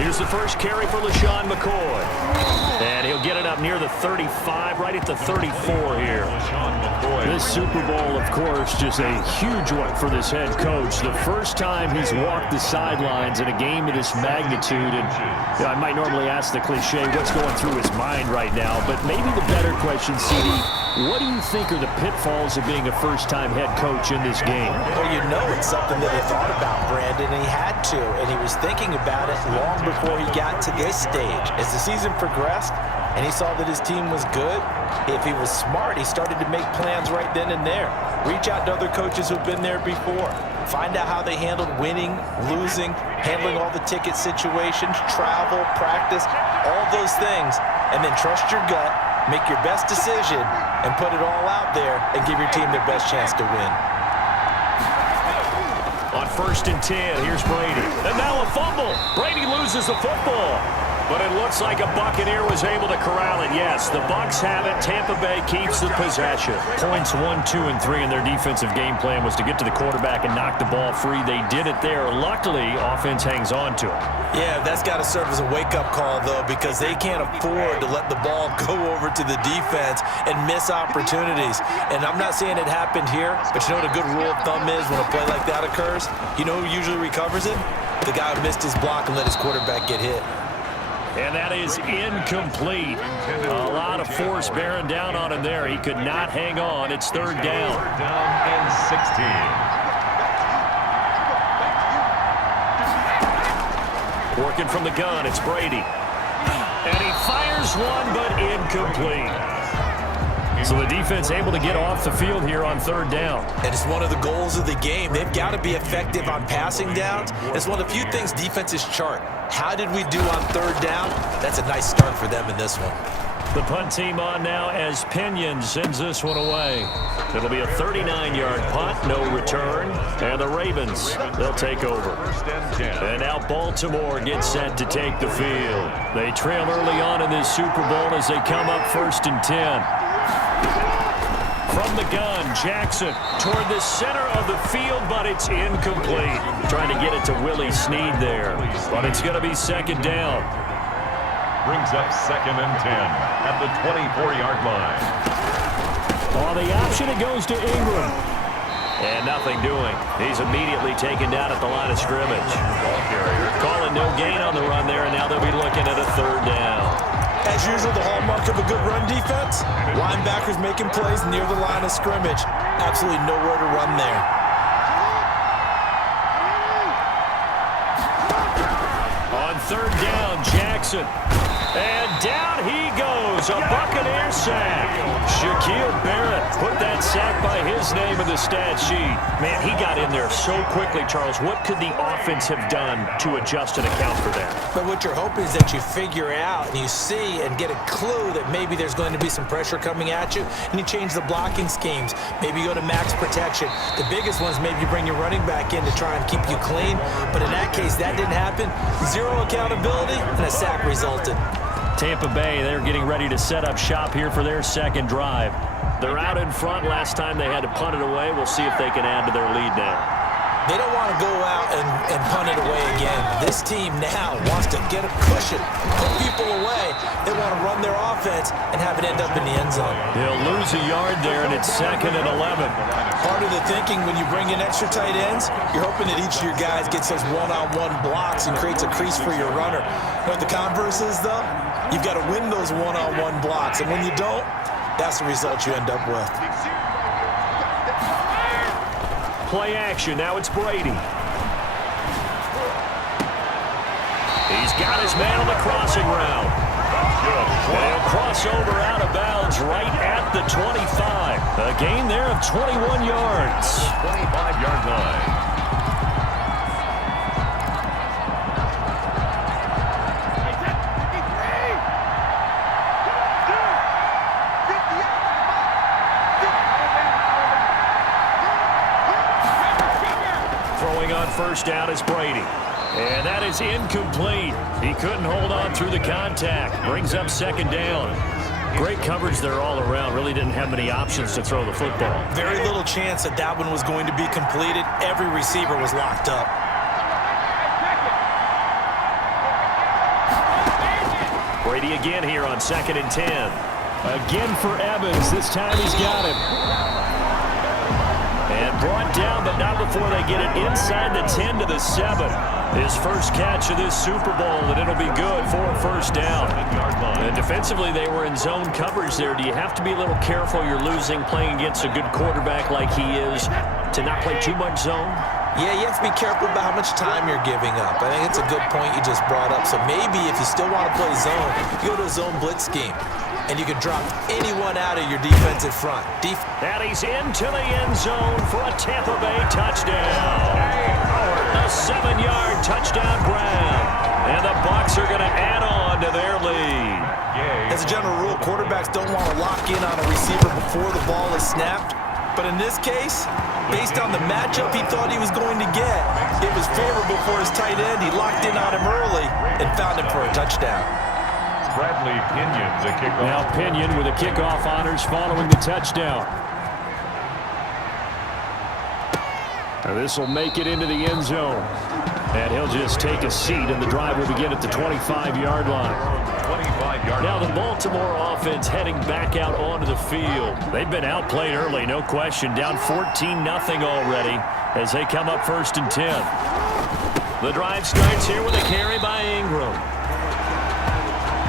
Here's the first carry for LaShawn McCoy. And he'll get it up near the 35, right at the 34 here. This Super Bowl, of course, just a huge one for this head coach. The first time he's walked the sidelines in a game of this magnitude. And you know, I might normally ask the cliche, what's going through his mind right now? But maybe the better question, CD, what do you think are the pitfalls of being a first-time head coach in this game? Well, you know it's something that he thought about, Brandon, and he had to. And he was thinking about it long before he got to this stage. As the season progressed and he saw that his team was good, if he was smart, he started to make plans right then and there. Reach out to other coaches who've been there before. Find out how they handled winning, losing, handling all the ticket situations, travel, practice, all those things. And then trust your gut, make your best decision, and put it all out there and give your team their best chance to win. On 1st and 10, here's Brady. And now a fumble. Brady loses the football. But it looks like a Buccaneer was able to corral it. Yes, the Bucs have it. Tampa Bay keeps the possession. Points 1, 2, and 3 in their defensive game plan was to get to the quarterback and knock the ball free. They did it there. Luckily, offense hangs on to it. Yeah, that's got to serve as a wake-up call, though, because they can't afford to let the ball go over to the defense and miss opportunities. And I'm not saying it happened here, but you know what a good rule of thumb is when a play like that occurs? You know who usually recovers it? The guy who missed his block and let his quarterback get hit. And that is incomplete. A lot of force bearing down on him there. He could not hang on. It's 3rd down. 3rd down and 16. Working from the gun, it's Brady. And he fires one, but incomplete. So the defense able to get off the field here on 3rd down. And it's one of the goals of the game. They've got to be effective on passing downs. It's one of the few things defenses chart. How did we do on 3rd down? That's a nice start for them in this one. The punt team on now as Pinion sends this one away. It'll be a 39-yard punt, no return. And the Ravens, they'll take over. And now Baltimore gets set to take the field. They trail early on in this Super Bowl as they come up 1st and 10. From the gun, Jackson toward the center of the field, but it's incomplete. Trying to get it to Willie Snead there, but it's going to be 2nd down. Brings up 2nd and 10 at the 24-yard line. On the option, it goes to Ingram. And nothing doing. He's immediately taken down at the line of scrimmage. Ball carrier calling no gain on the run there, and now they'll be looking at a 3rd down. As usual, the hallmark of a good run defense, linebackers making plays near the line of scrimmage. Absolutely nowhere to run there. On 3rd down, Jackson. And down he goes. A Buccaneer sack. Shaquille Barrett put that sack by his name in the stat sheet. Man, he got in there so quickly, Charles. What could the offense have done to adjust and account for that? But what you're hoping is that you figure out and you see and get a clue that maybe there's going to be some pressure coming at you, and you change the blocking schemes. Maybe you go to max protection. The biggest one is maybe you bring your running back in to try and keep you clean. But in that case, that didn't happen. Zero accountability, and a sack resulted. Tampa Bay, they're getting ready to set up shop here for their 2nd drive. They're out in front. Last time they had to punt it away. We'll see if they can add to their lead now. They don't want to go out and punt it away again. This team now wants to get a cushion, put people away. They want to run their offense and have it end up in the end zone. They'll lose a yard there, and it's 2nd and 11. Part of the thinking when you bring in extra tight ends, you're hoping that each of your guys gets those one-on-one blocks and creates a crease for your runner. You know what the converse is, though? You've got to win those one-on-one blocks, and when you don't, that's the result you end up with. Play action. Now it's Brady. He's got his man on the crossing route. They'll cross over out of bounds right at the 25. A gain there of 21 yards. 25-yard line. On 1st down is Brady. And that is incomplete. He couldn't hold on through the contact. Brings up 2nd down. Great coverage there all around. Really didn't have many options to throw the football. Very little chance that that one was going to be completed. Every receiver was locked up. Brady again here on 2nd and 10. Again for Evans. This time he's got him. And brought down, but not before they get it inside the 10 to the 7. His first catch of this Super Bowl, and it'll be good for a first down. And defensively, they were in zone coverage there. Do you have to be a little careful? You're losing playing against a good quarterback like he is to not play too much zone? Yeah, you have to be careful about how much time you're giving up. I think it's a good point you just brought up. So maybe if you still want to play zone, you go to a zone blitz scheme. And you can drop anyone out of your defensive front. And he's into the end zone for a Tampa Bay touchdown. A 7-yard touchdown grab. And the Bucs are going to add on to their lead. As a general rule, quarterbacks don't want to lock in on a receiver before the ball is snapped. But in this case, based on the matchup he thought he was going to get, it was favorable for his tight end. He locked in on him early and found him for a touchdown. Bradley Pinion, the kickoff. Now Pinion with the kickoff honors following the touchdown. Now this will make it into the end zone. And he'll just take a seat, and the drive will begin at the 25-yard line. 25-yard. Now the Baltimore offense heading back out onto the field. They've been outplayed early, no question. Down 14-0 already as they come up 1st and 10. The drive starts here with a carry by Ingram.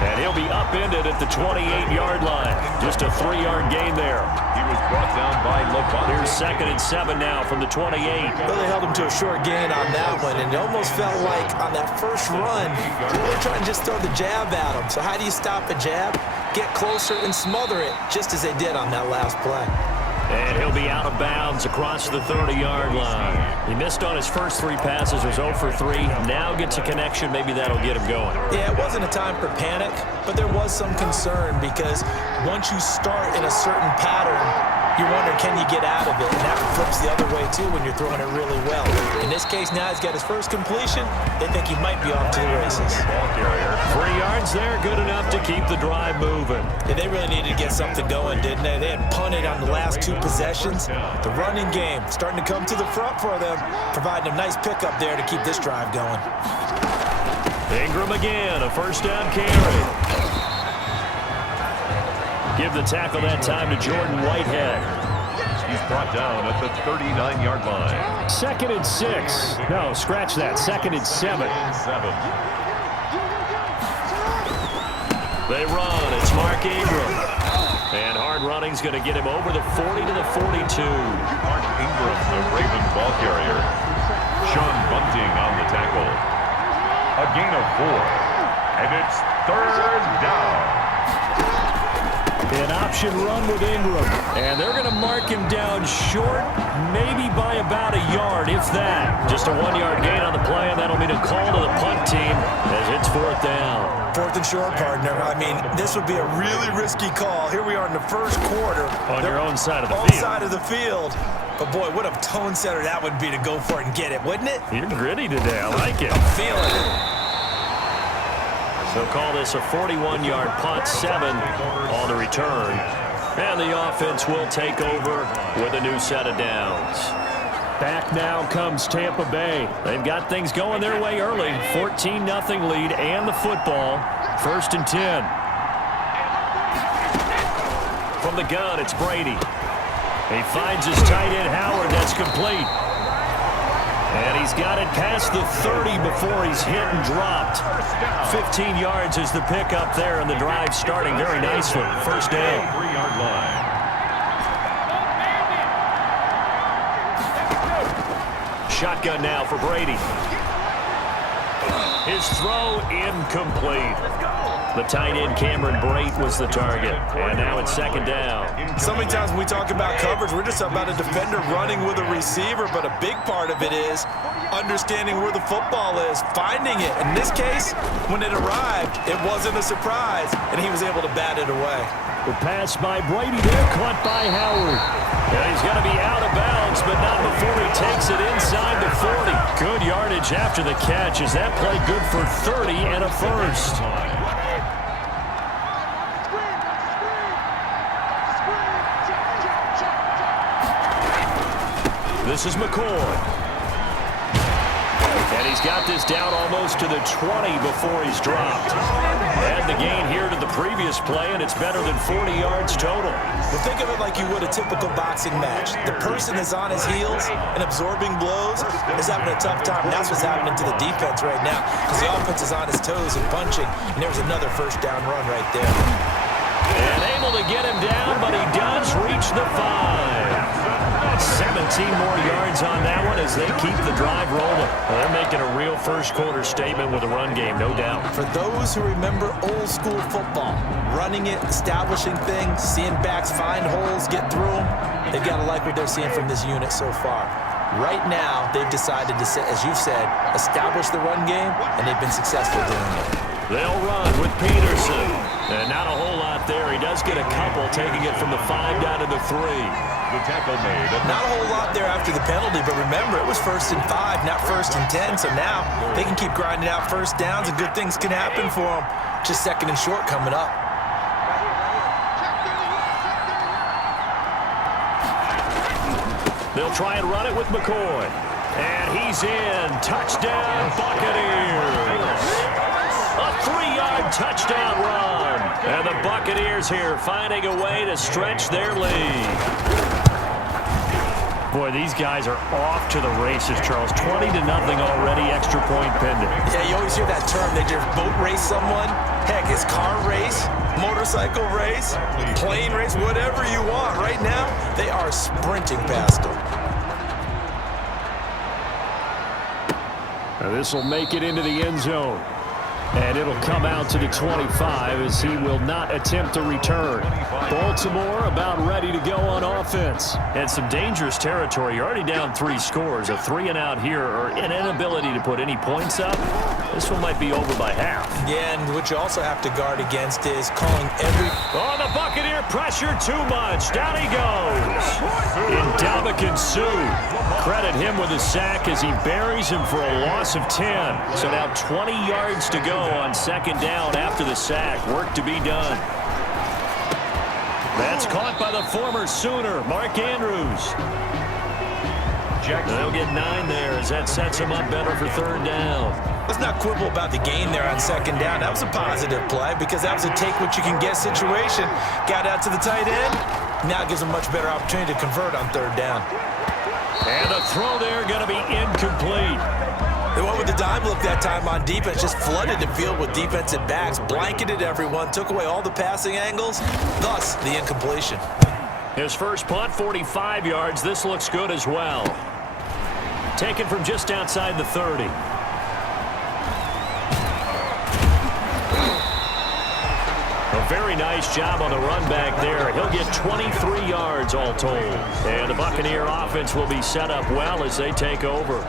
And he'll be upended at the 28-yard line. Just a 3-yard gain there. He was brought down by LeBron. Here's 2nd and 7 now from the 28. Well, they held him to a short gain on that one, and it almost felt like on that first run, they were trying to just throw the jab at him. So how do you stop a jab? Get closer and smother it, just as they did on that last play. And he'll be out of bounds across the 30-yard line. He missed on his first 3 passes, was 0 for 3. Now gets a connection. Maybe that'll get him going. Yeah, it wasn't a time for panic, but there was some concern because once you start in a certain pattern, you wonder, can you get out of it? And that flips the other way, too, when you're throwing it really well. In this case, now he's got his first completion. They think he might be off to the races. 3 yards there, good enough to keep the drive moving. Yeah, they really needed to get something going, didn't they? They had punted on the last 2 possessions. The running game starting to come to the front for them, providing a nice pickup there to keep this drive going. Ingram again, a first down carry. Give the tackle that time to Jordan Whitehead. He's brought down at the 39-yard line. 2nd and 6. No, scratch that. 2nd and 7. They run. It's Mark Ingram. And hard running's going to get him over the 40 to the 42. Mark Ingram, the Ravens ball carrier. Sean Bunting on the tackle. A gain of 4. And it's 3rd down. An option run with Ingram. And they're going to mark him down short, maybe by about a yard, if that. Just a 1-yard gain on the play, and that'll mean a call to the punt team as it's 4th down. 4th and short, partner. I mean, this would be a really risky call. Here we are in the first quarter. On your own side of the field. field. Side of the field. But, boy, what a tone setter that would be to go for it and get it, wouldn't it? You're gritty today. I like it. I'm feeling it. They'll call this a 41-yard punt, 7 on the return. And the offense will take over with a new set of downs. Back now comes Tampa Bay. They've got things going their way early. 14-0 lead and the football. 1st and 10. From the gun, it's Brady. He finds his tight end, Howard. That's complete. And he's got it past the 30 before he's hit and dropped. 15 yards is the pickup there, and the drive starting very nicely. 1st down. 3-yard line. Shotgun now for Brady. His throw incomplete. The tight end, Cameron Brate, was the target. And now it's 2nd down. So many times when we talk about coverage, we're just about a defender running with a receiver, but a big part of it is understanding where the football is, finding it. In this case, when it arrived, it wasn't a surprise, and he was able to bat it away. The pass by Brady there, caught by Howard. And he's going to be out of bounds, but not before he takes it inside the 40. Good yardage after the catch. Is that play good for 30 and a first? This is McCoy. And he's got this down almost to the 20 before he's dropped. Add the gain here to the previous play, and it's better than 40 yards total. Well, think of it like you would a typical boxing match. The person is on his heels and absorbing blows is having a tough time. That's what's happening to the defense right now because the offense is on his toes and punching, and there's another first down run right there. And able to get him down, but he does reach the 5. 17 more yards on that one as they keep the drive rolling. Well, they're making a real first-quarter statement with a run game, no doubt. For those who remember old-school football, running it, establishing things, seeing backs find holes, get through them, they've got to like what they're seeing from this unit so far. Right now, they've decided to, as you've said, establish the run game, and they've been successful doing it. They'll run with Peterson. And not a whole lot there. He does get a couple, taking it from the 5 down to the 3. The tackle made. Not a whole lot there after the penalty, but remember, it was 1st and 5, not 1st and 10, so now they can keep grinding out first downs and good things can happen for them. Just 2nd and short coming up. They'll try and run it with McCoy. And he's in. Touchdown, Buccaneers. A 3-yard touchdown run. And the Buccaneers here finding a way to stretch their lead. Boy, these guys are off to the races, Charles. 20-0 already, extra point pending. Yeah, you always hear that term. They just boat race someone. Heck, it's car race, motorcycle race, plane race, whatever you want. Right now, they are sprinting past them. Now this will make it into the end zone. And it'll come out to the 25 as he will not attempt to return. Baltimore about ready to go on offense. And some dangerous territory. You're already down 3 scores. A 3-and-out here or an inability to put any points up. This one might be over by half. Yeah, and what you also have to guard against is calling every... Oh, the Buccaneer pressure too much. Down he goes. Ndamukong Suh. Credit him with a sack as he buries him for a loss of 10. So now 20 yards to go on 2nd down after the sack. Work to be done. That's caught by the former Sooner, Mark Andrews. They'll get 9 there as that sets him up better for 3rd down. Let's not quibble about the gain there on 2nd down. That was a positive play because that was a take-what-you-can-get situation. Got out to the tight end. Now gives him a much better opportunity to convert on 3rd down. And the throw there going to be incomplete. They went with the dime look that time on defense, just flooded the field with defensive backs, blanketed everyone, took away all the passing angles, thus the incompletion. His first punt, 45 yards. This looks good as well. Taken from just outside the 30. A very nice job on the run back there. He'll get 23 yards all told. And the Buccaneer offense will be set up well as they take over.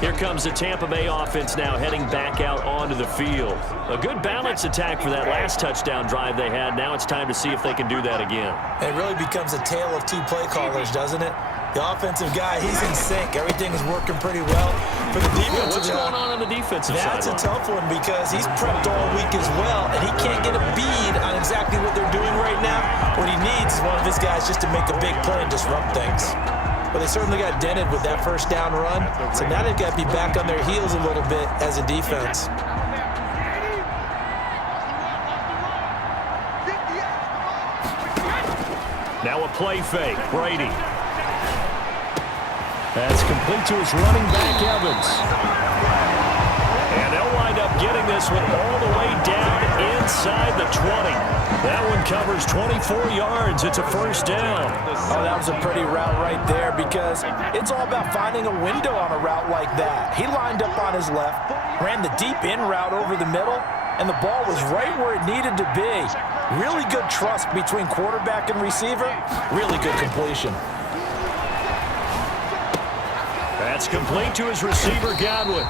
Here comes the Tampa Bay offense now heading back out onto the field. A good balanced attack for that last touchdown drive they had. Now it's time to see if they can do that again. It really becomes a tale of 2 play callers, doesn't it? The offensive guy, he's in sync. Everything is working pretty well. For the defensive What's going on the defensive side? That's a tough one because he's prepped all week as well, and he can't get a bead on exactly what they're doing right now. What he needs is one of his guys just to make a big play and disrupt things. But they certainly got dented with that first down run, so now they've got to be back on their heels a little bit as a defense. Now a play fake. Brady. That's complete to his running back, Evans. And they'll wind up getting this one all the way down inside the 20. That one covers 24 yards. It's a first down. Oh, that was a pretty route right there because it's all about finding a window on a route like that. He lined up on his left, ran the deep in route over the middle, and the ball was right where it needed to be. Really good trust between quarterback and receiver. Really good completion. That's complete to his receiver, Godwin.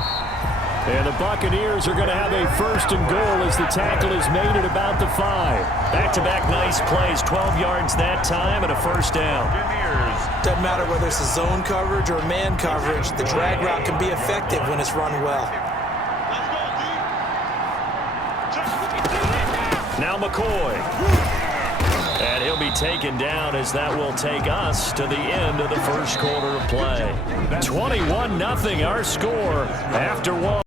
And the Buccaneers are going to have a 1st and goal as the tackle is made at about the 5. Back-to-back nice plays, 12 yards that time and a first down. Doesn't matter whether it's a zone coverage or man coverage, the drag route can be effective when it's run well. Now McCoy. And he'll be taken down as that will take us to the end of the first quarter of play. 21-0 our score after one.